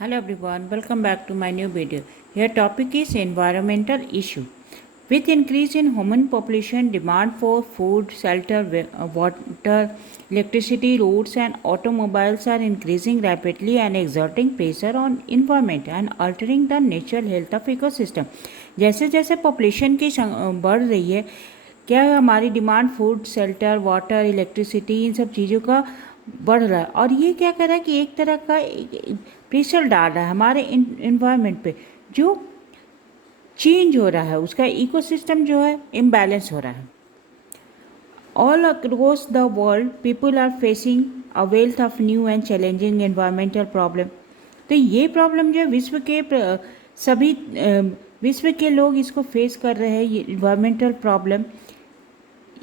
Hello everyone, welcome back to my new video. Here topic is environmental issue. With increase in human population, demand for food, shelter, water, electricity, roads and automobiles are increasing rapidly and exerting pressure on environment and altering the natural health of ecosystem. जैसे जैसे population की बढ़ रही है, क्या हमारी demand food, shelter, water, electricity in सब चीज़ों का बढ़ रहा है और ये क्या कर रहा है कि एक तरह का प्रेशर डाल रहा है हमारे इन्वायरमेंट पे, जो चेंज हो रहा है, उसका इकोसिस्टम जो है इम्बैलेंस हो रहा है. All across the world people are facing a wealth of new and challenging environmental problem. तो ये प्रॉब्लम जो है सभी विश्व के लोग इसको फेस कर रहे हैं, ये इन्वायरमेंटल प्रॉब्लम.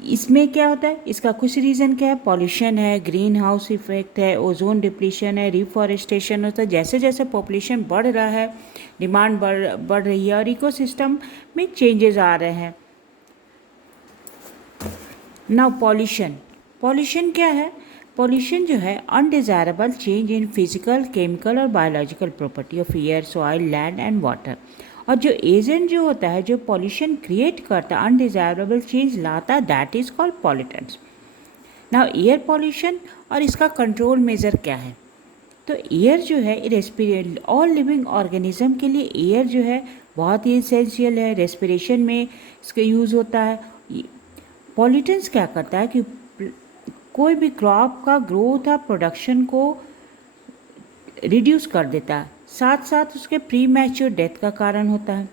इसमें क्या होता है, इसका कुछ रीज़न क्या है, पॉल्यूशन है, ग्रीन हाउस इफेक्ट है, ओजोन डिप्लीशन है, रिफॉरेस्टेशन होता है. जैसे जैसे पॉपुलेशन बढ़ रहा है, डिमांड बढ़ रही है और इकोसिस्टम में चेंजेस आ रहे हैं. नाउ पॉल्यूशन क्या है, पॉल्यूशन जो है undesirable change in physical, chemical और biological property of air, soil, land and water. और जो एजेंट जो होता है, जो पॉल्यूशन क्रिएट करता है, अनडिज़ायरेबल चेंज लाता है, that is called pollutants. Now air pollution और इसका कंट्रोल मेजर क्या है. तो एयर जो है ऑल लिविंग ऑर्गेनिज्म के लिए एयर जो है बहुत ही इसेंशियल है. रेस्पिरेशन में इसका यूज़ होता है. पॉल्यूटेंट्स क्या करता है कि कोई भी क्रॉप का ग्रोथ और प्रोडक्शन को रिड्यूस कर देता है, साथ साथ उसके प्री मैच्योर डेथ का कारण होता है.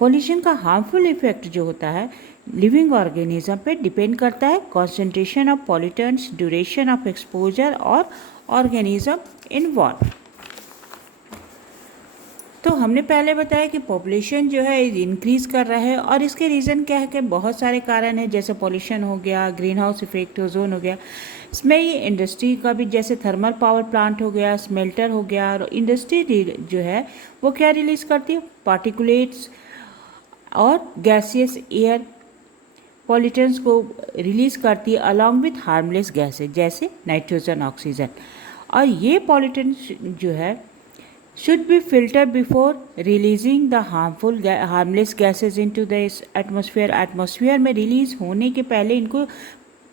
पॉल्यूशन का हार्मफुल इफेक्ट जो होता है लिविंग ऑर्गेनिज्म पे डिपेंड करता है concentration of pollutants, duration of exposure और ऑर्गेनिज्म इन्वॉल्व. तो हमने पहले बताया कि पॉपुलेशन जो है इंक्रीज़ कर रहा है और इसके रीज़न क्या है कि बहुत सारे कारण हैं, जैसे पॉल्यूशन हो गया, ग्रीन हाउस इफेक्ट, ओजोन हो गया. इसमें ये इंडस्ट्री का भी, जैसे थर्मल पावर प्लांट हो गया, स्मेल्टर हो गया. और इंडस्ट्री जो है वो क्या रिलीज़ करती है, पार्टिकुलेट्स और गैसियस एयर पॉल्यूटेंट्स को रिलीज़ करती है अलॉन्ग विथ हार्मलेस गैसेज जैसे नाइट्रोजन, ऑक्सीजन. और ये पॉल्यूटेंट्स जो है should be filtered before releasing the harmless gases into the atmosphere. Atmosphere में रिलीज़ होने के पहले इनको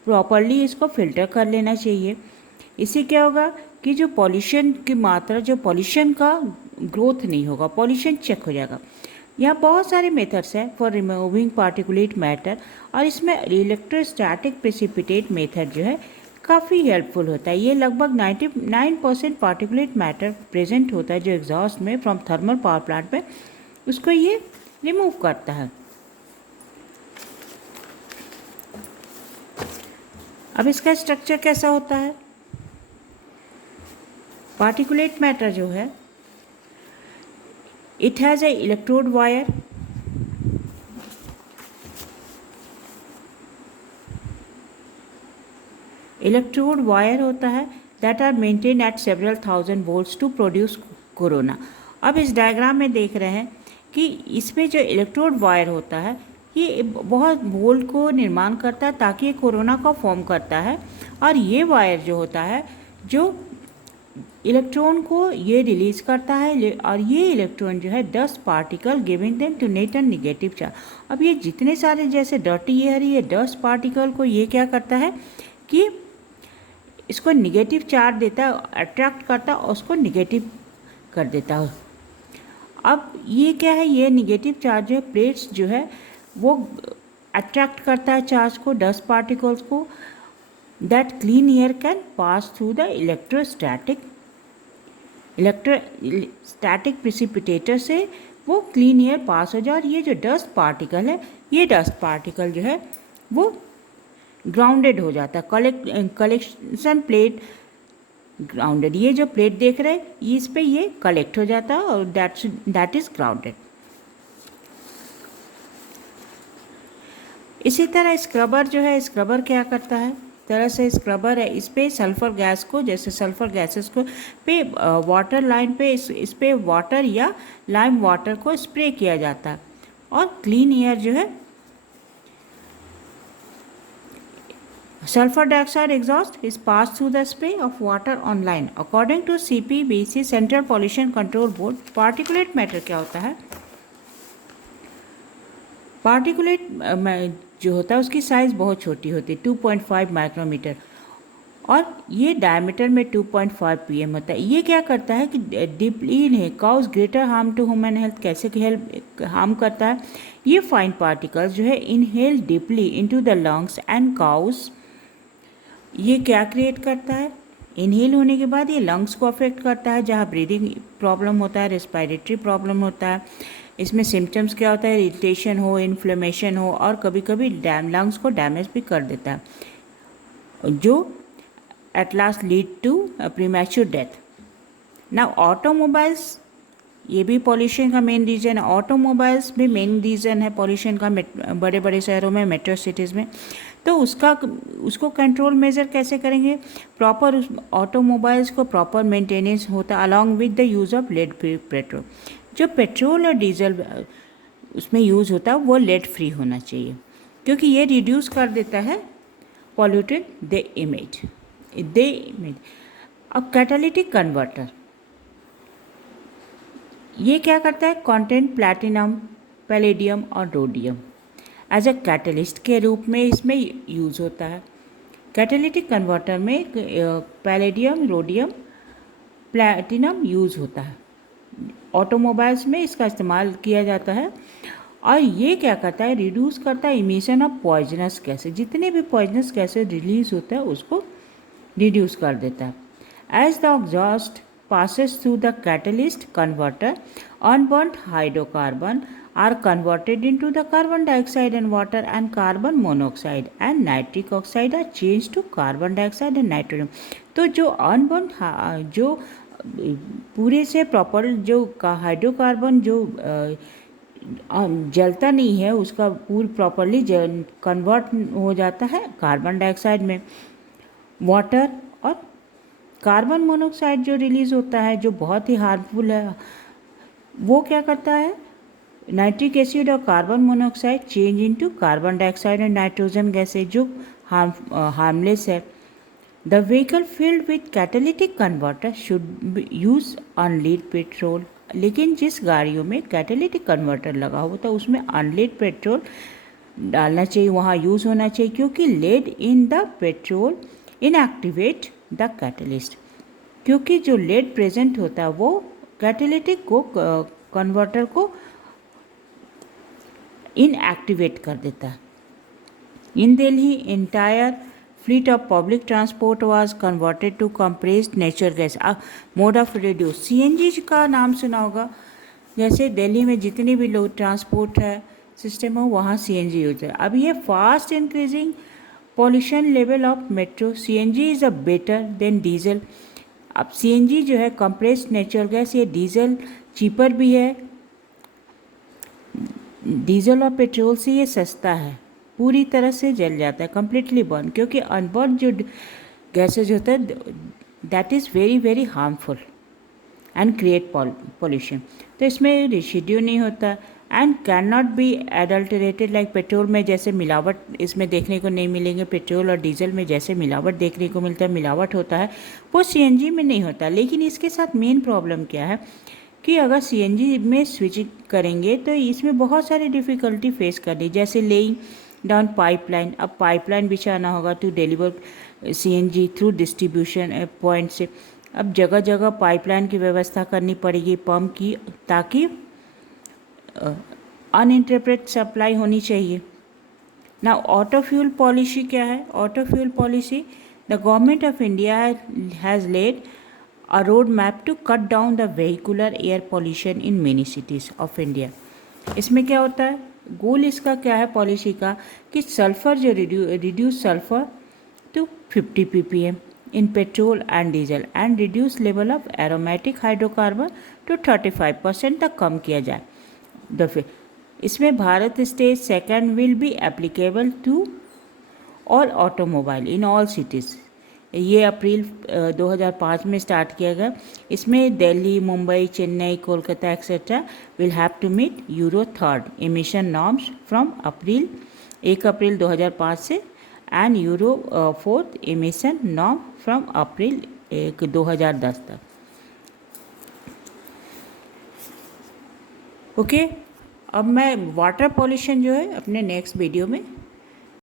प्रॉपरली इसको फिल्टर कर लेना चाहिए. इससे क्या होगा कि जो पॉल्यूशन की मात्रा, जो पॉल्यूशन का ग्रोथ नहीं होगा, पॉल्यूशन चेक हो जाएगा. यहाँ बहुत सारे मेथड्स हैं फॉर रिमूविंग पार्टिकुलेट मैटर और इसमें इलेक्ट्रोस्टैटिक प्रेसिपिटेट मेथड जो है काफ़ी हेल्पफुल होता है. ये लगभग 99% पार्टिकुलेट मैटर प्रेजेंट होता है जो एग्जॉस्ट में फ्रॉम थर्मल पावर प्लांट में, उसको ये रिमूव करता है. अब इसका स्ट्रक्चर कैसा होता है, पार्टिकुलेट मैटर जो है it has a electrode wire. Electrode wire होता है that are maintain at several thousand volts to produce corona. अब इस डायग्राम में देख रहे हैं कि इसमें जो इलेक्ट्रोड वायर होता है ये बहुत वोल्ट को निर्माण करता है ताकि ये कोरोना का फॉर्म करता है. और ये वायर जो होता है जो इलेक्ट्रॉन को ये रिलीज करता है और ये इलेक्ट्रॉन जो है 10 particle giving them to net and negative charge. अब ये जितने सारे जैसे डर्टी एयर, ये 10 पार्टिकल को ये क्या करता है कि इसको निगेटिव चार्ज देता है, अट्रैक्ट करता है और उसको निगेटिव कर देता है. अब ये क्या है, ये निगेटिव चार्ज जो है प्लेट्स जो है वो अट्रैक्ट करता है चार्ज को, 10 पार्टिकल्स को. That clean air can pass through the electrostatic precipitator से वो क्लीन एयर पास हो जाए. और ये जो 10 पार्टिकल है, ये 10 पार्टिकल जो है वो ग्राउंडेड हो जाता है. कलेक्शन प्लेट ग्राउंडेड, ये जो प्लेट देख रहे हैं इस पे ये कलेक्ट हो जाता है और दैट इज ग्राउंडेड. इसी तरह स्क्रबर जो है, स्क्रबर क्या करता है, तरह से स्क्रबर है, इस पे सल्फर गैस को, जैसे सल्फर गैसेस को पे वाटर लाइन पे इस पे वाटर या लाइम वाटर को स्प्रे किया जाता है और क्लीन एयर जो है Sulfur dioxide exhaust is passed through the spray of water on line. According to CPBC Central Pollution Control Board, particulate matter क्या होता है? पार्टिकुलेट जो होता है उसकी साइज़ बहुत छोटी होती है, 2.5 माइक्रोमीटर, और ये डायमीटर में 2.5 pm होता है। ये क्या करता है कि deeply inhale cause greater harm to human health. कैसे हेल्प हार्म करता है? ये फाइन पार्टिकल्स जो है inhale deeply into the lungs and cause, ये क्या क्रिएट करता है? इनहेल होने के बाद ये लंग्स को अफेक्ट करता है, जहाँ ब्रीदिंग प्रॉब्लम होता है, रेस्पिरेटरी प्रॉब्लम होता है। इसमें सिम्टम्स क्या होता है? इरिटेशन हो, इन्फ्लेमेशन हो, और कभी कभी लंग्स को डैमेज भी कर देता है, जो at last lead to premature death. Now automobiles, ये भी पॉल्यूशन का मेन रीज़न है। ऑटोमोबाइल्स भी मेन रीज़न है पॉल्यूशन का बड़े बड़े शहरों में, मेट्रो सिटीज़ में। तो उसको कंट्रोल मेजर कैसे करेंगे? प्रॉपर उस ऑटोमोबाइल्स को प्रॉपर मेंटेनेंस होता है along with the use of lead free petrol. जो पेट्रोल और डीजल उसमें यूज़ होता है वो लेड फ्री होना चाहिए, क्योंकि ये रिड्यूस कर देता है पॉल्यूटेड द इमेज। अब कैटालिटिक कन्वर्टर, ये क्या करता है? कंटेंट प्लैटिनम, पैलेडियम और रोडियम एज अ कैटलिस्ट के रूप में इसमें यूज़ होता है। कैटालिटिक कन्वर्टर में पैलेडियम, रोडियम, प्लैटिनम यूज़ होता है। ऑटोमोबाइल्स में इसका इस्तेमाल किया जाता है, और ये क्या करता है? रिड्यूस करता है इमिशन ऑफ पॉइजनस गैसेज। जितने भी पॉइजनस गैसेज रिलीज होता है उसको रिड्यूस कर देता है। As the exhaust passes through the catalyst converter, unburnt hydrocarbon are converted into the carbon dioxide and water and carbon monoxide and nitric oxide are changed to carbon dioxide and nitrogen। तो जो unburnt जो पूरे से proper जो hydrocarbon जो जलता नहीं है उसका पूरी प्रॉपरली कन्वर्ट हो जाता है कार्बन डाइऑक्साइड में, वाटर, और कार्बन मोनोऑक्साइड जो रिलीज़ होता है जो बहुत ही हार्मफुल है, वो क्या करता है? नाइट्रिक एसिड और carbon monoxide change into carbon dioxide and nitrogen gases जो हार्मलेस है। The vehicle filled with catalytic converter should use unleaded petrol. लेकिन जिस गाड़ियों में कैटालिटिक कन्वर्टर लगा हुआ था उसमें अनलीड पेट्रोल डालना चाहिए, वहाँ यूज़ होना चाहिए, क्योंकि lead in the petrol inactivate the catalyst. क्योंकि जो लेड प्रेजेंट होता है वो कैटालिटिक को कन्वर्टर को इनएक्टिवेट कर देता है। In Delhi entire fleet of public transport was converted to compressed natural gas mode of reduce. CNG का नाम सुना होगा। जैसे दिल्ली में जितनी भी लोग ट्रांसपोर्ट है सिस्टम हो वहाँ सीएनजी यूज है। अब ये fast increasing pollution level of metro, CNG is a better than diesel. अब सीएनजी जो है कंप्रेस्ड नेचुरल गैस, ये डीजल चीपर भी है, डीजल और पेट्रोल से ये सस्ता है, पूरी तरह से जल जाता है, कम्प्लीटली बर्न, क्योंकि अनबर्न जो गैसेज होता है that is very very harmful and create pollution. तो इसमें रेसिड्यू नहीं होता and can not be adulterated like petrol में जैसे मिलावट इसमें देखने को नहीं मिलेंगे। पेट्रोल और डीजल में जैसे मिलावट देखने को मिलता है, मिलावट होता है, वो सीएनजी में नहीं होता। लेकिन इसके साथ मेन प्रॉब्लम क्या है कि अगर सीएनजी में स्विच करेंगे तो इसमें बहुत सारी डिफ़िकल्टी फेस करनी, जैसे लेइंग डाउन पाइपलाइन। अब पाइपलाइन बिछाना होगा to deliver CNG through distribution point से। अब जगह जगह पाइपलाइन की व्यवस्था करनी पड़ेगी, पंप की, ताकि अनइंटरप्रेट सप्लाई होनी चाहिए ना। ऑटो फ्यूल पॉलिसी क्या है? Auto fuel policy, the government of India has laid a road map to cut down the vehicular air pollution in many cities of India. इसमें क्या होता है? गोल इसका क्या है पॉलिसी का कि सल्फर जो reduce sulphur to 50 ppm in petrol and diesel and reduce level of aromatic hydrocarbon to 35% तक कम किया जाए। इसमें Bharat stage second will be applicable to all automobile in all cities. ये अप्रैल 2005 में स्टार्ट किया गया। इसमें Delhi, Mumbai, Chennai, Kolkata etcetera will have to meet Euro 3 emission norms from 1 April 2005 से and Euro 4 emission norm from April 2010 तक। ओके अब मैं वाटर पॉल्यूशन जो है अपने नेक्स्ट वीडियो में